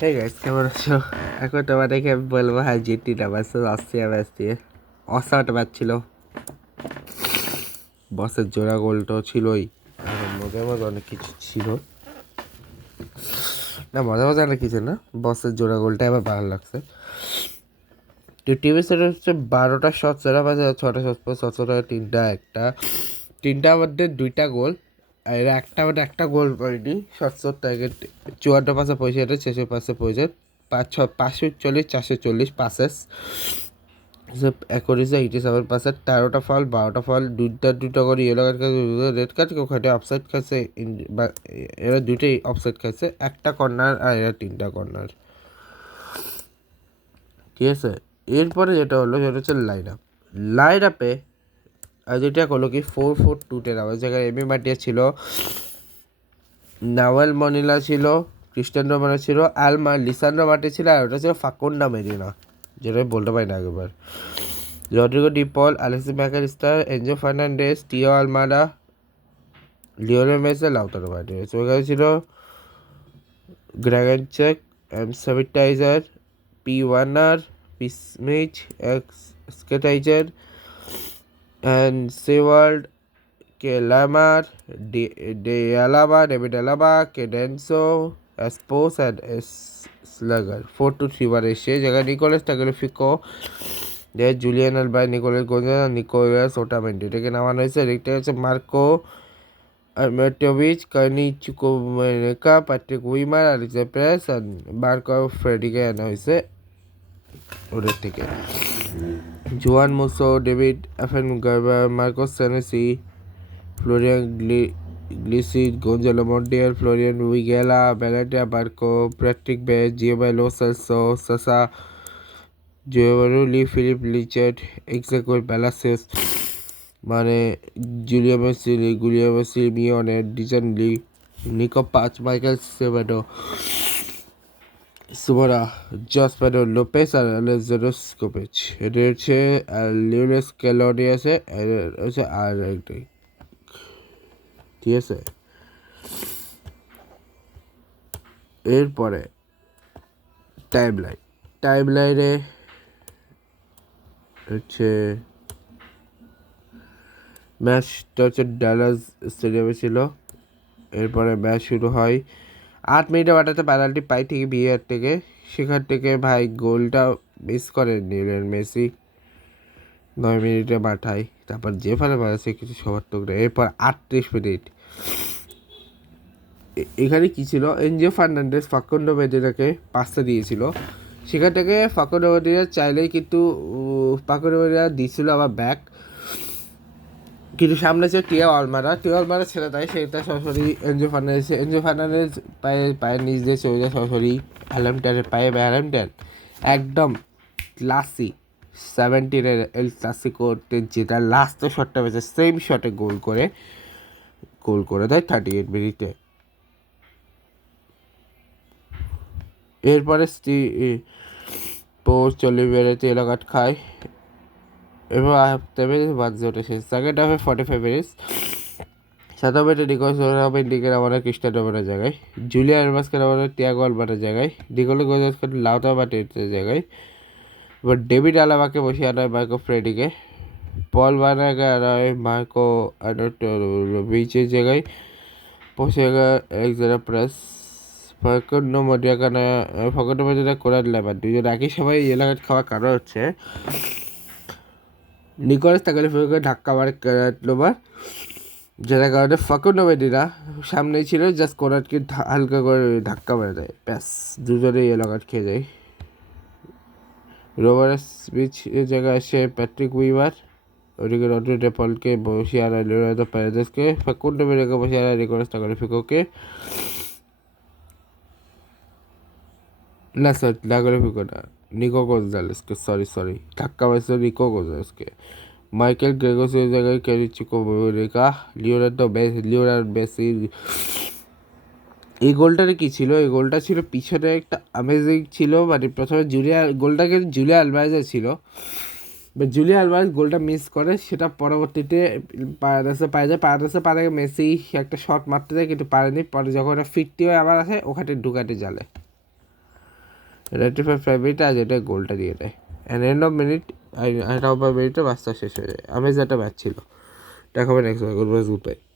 Hey guys, কেমন আছো? এখন তোমাদেরকে আমি বলবো আর্জেন্টিনা ভার্সেস অস্ট্রিয়া ম্যাচ দিয়ে। অসাট ম্যাচ ছিল। বসের জোড়া গোলটাও ছিলই, আর মজা মজা অনেক কিছু ছিল। না, মজা মজা অনেক কিছু না, বসের জোড়া গোলটা আমার ভালো লাগছে। তো টিভি সেট হচ্ছে 12টা শট সেরা পাশে, 6টা শট পর 17 তিনটার মধ্যে 2টা গোল। আর এরা একটা গোল করেনি। 54 পাশে 65, 66 পাশে 540, 440 পাসেস, 87 পাসের 13টা ফল, 12টা ফল, দুটা করে ইয়েলো কার্ড খাইছে, রেড কার্ড কেউ খাইতে, অফসাইড খাইছে। এরা দুইটাই অফসাইড খাইছে, একটা কর্নার আর এরা 3টা কর্নার। ঠিক আছে, এরপরে যেটা হলো সেটা হচ্ছে লাইন আপে যেটা হলো কি 4-4-2 আমার জায়গায় এমি মাটিয়া ছিল, নাওয়েল মনিলা ছিল, ক্রিস্টিয়ান রোমানো ছিল, লিসান্ড্রো মার্টিন ছিল, আর ওটা ছিল ফাকুন্ডা মেরিনা, যেটা আমি বলতে পারি না আগেবার। Rodrigo De Paul, Alexis Mac Allister, Enzo Fernandez, Thiago Almada, Lionel Messi, Lautaro Martinez. ওখানে ছিল গ্রাগেনচেক, সাবিটাইজার, পি ওয়ার্নার, পি স্মিথ, স্কেটাইজার, and Seiwald, K Laimer, David Alaba, K Danso, S Posch and Schlager. 4-2-3 এসে জায়গায় নিকোলাস টাগলিফিকো, জুলিয়ান আলবাই, নিকোলাস গোঞ্জাস, নিকোলাস ওটামেন্ডি এটাকে নামানো হয়েছে। এদিকটা হচ্ছে Marko Arnautovic, Carney Chukwuemeka, Patrick Wimmer, Alexander Prass আর মার্কো ফ্রেডিকে আনা হয়েছে ওদের থেকে। Juan Musso, David Affengruber, Marcos Senesi, Florian Grillitsch, Gonzalo Montiel, Florian Wiegele, বেলাটিয়া বার্কো, প্যাট্রিক বেস, জিওবাই লো সেলসো, সাসা জোয়ারুলি, ফিলিপ লিচার্ড, এক্সাকোর প্যালাসিয়াস, মানে গুলিয়া মেসি, মিওনে, ডিজন লি, নিকো পাঁচ, মাইকেল সেভেডো, সুমারা, জসপেডো লোপেস আর আলেজান্ড্রো স্কোপেচ। এটা হচ্ছে লিওনেস ক্যালোনি আছে, হচ্ছে আর একটাই। ঠিক আছে, এরপরে টাইম লাইনে হচ্ছে ম্যাচটা হচ্ছে ডালাস স্টেডিয়ামে ছিল। এরপরে ম্যাচ শুরু হয়, 8 মিনিটে বাটাতে পেনাল্টি পাই থেকে ভিএআর থেকে, সেখান থেকে ভাই গোলটা মিস করে লিওনেল মেসি 9 মিনিটে পাঠায়। তারপর যে ফলে মারাছে কিছু সমর্থকরা। এরপর 38 মিনিট এখানে কী ছিল, এনজিও ফার্নান্ডেস ফাকুন্ডো মেডিনাকে পাস্তা দিয়েছিল, সেখান থেকে ফাকুন্ডো মেডিনা চাইলেই কিন্তু ফাকুন্ডো মেডিনা দিয়েছিল আবার ব্যাক, কিন্তু সামনে যে টিও আলমারা ছেড়ে দেয়, সেটা সরাসরি এনজো ফার্নান্ডেজ পায়ের নিচ দিয়ে চলে যায় সরাসরি হ্যালামট্যান একদম ক্লাসি 17 এল ক্লাসিকোতে যেটা লাস্ট শটটা পেয়েছে, সেম শটে গোল করে দেয় 38 মিনিটে। এরপরে পোস্ট চলে বেরোতে এলাকাট খায় এবং বাজে ওঠে শেষ। সেকেন্ড হাফে 45 মিনিট 7 মিনিটে নিকোলাস আমাদের ক্রিস্টিয়ান রোমানোর জায়গায়, জুলিয়ান আলভারেজকে আমাদের টিয়াগো আলবারের জায়গায়, নিকোলাস গোঞ্জাসকে লাউতারো মার্টিনেজের জায়গায়। এবার ডেভিড আলাবাকে বসিয়ে আনা হয় মার্কো ফ্রেডিকে, পল বার্নারকে আনা হয় মার্কো বিচের জায়গায়, বসে এলেক্সান্ডার প্রেস, ফাকুন্ডো মডিনা কোরান লেবার, দুজন একই সময় এলাকার খাওয়ার কারণ হচ্ছে নিকোলাস টাগলিফিকোকে ধাক্কা মারে লোবার, যেটার কারণে ফাকুন্ডো মেডিনা সামনেই ছিল, জাস্ট কোরানকে হালকা করে ধাক্কা মেরে দেয়, ব্যাস দুজনেই ইয়েলো কার্ড খেয়ে যায়। রোবারের স্পিচ এর জায়গায় আসে প্যাট্রিক উইমার, ওদিকে রড্রি ডেপলকে বসিয়ে আনা লিওনার্দো প্যারেদেসকে, ফাকুন্ডো মেডিনাকে বসিয়ে আনা নিকোলাস টাগলিফিকোকে, না স্যার টাগলিফিকো না, নিকো গোঞ্জালেসকে, সরি ধাক্কা মারছে নিকো গোঞ্জালেসকে। মাইকেল গ্রেগোসের জায়গায় কেরিচি কোমোরিকা, লিওনার্দো মেসি। এই গোলটারে কী ছিল, এই গোলটা ছিল পিছনে একটা অ্যামেজিং ছিল, মানে প্রথমে গোলটাকে জুলিয়া আলভারেজের ছিল, জুলিয়া আলভারেজ গোলটা মিস করে, সেটা পরবর্তীতে পারাদাসে পায়ে যায়, পারাদাসে পারে মেসি একটা শট মারতে যায় কিন্তু পারেনি, পরে যখন ওটা ফিরতি হয়ে আবার আসে ওখানে ঢুকাতে জালে। 95 মিনিটে আজ এটা গোলটা দিয়ে দেয় অ্যান্ড এন্ড অফ মিনিট 98 মিনিটে ম্যাচটা শেষ হয়ে যায়। আমেজ একটা ম্যাচ ছিল। দেখাবে নেক্সট গ্রুপে।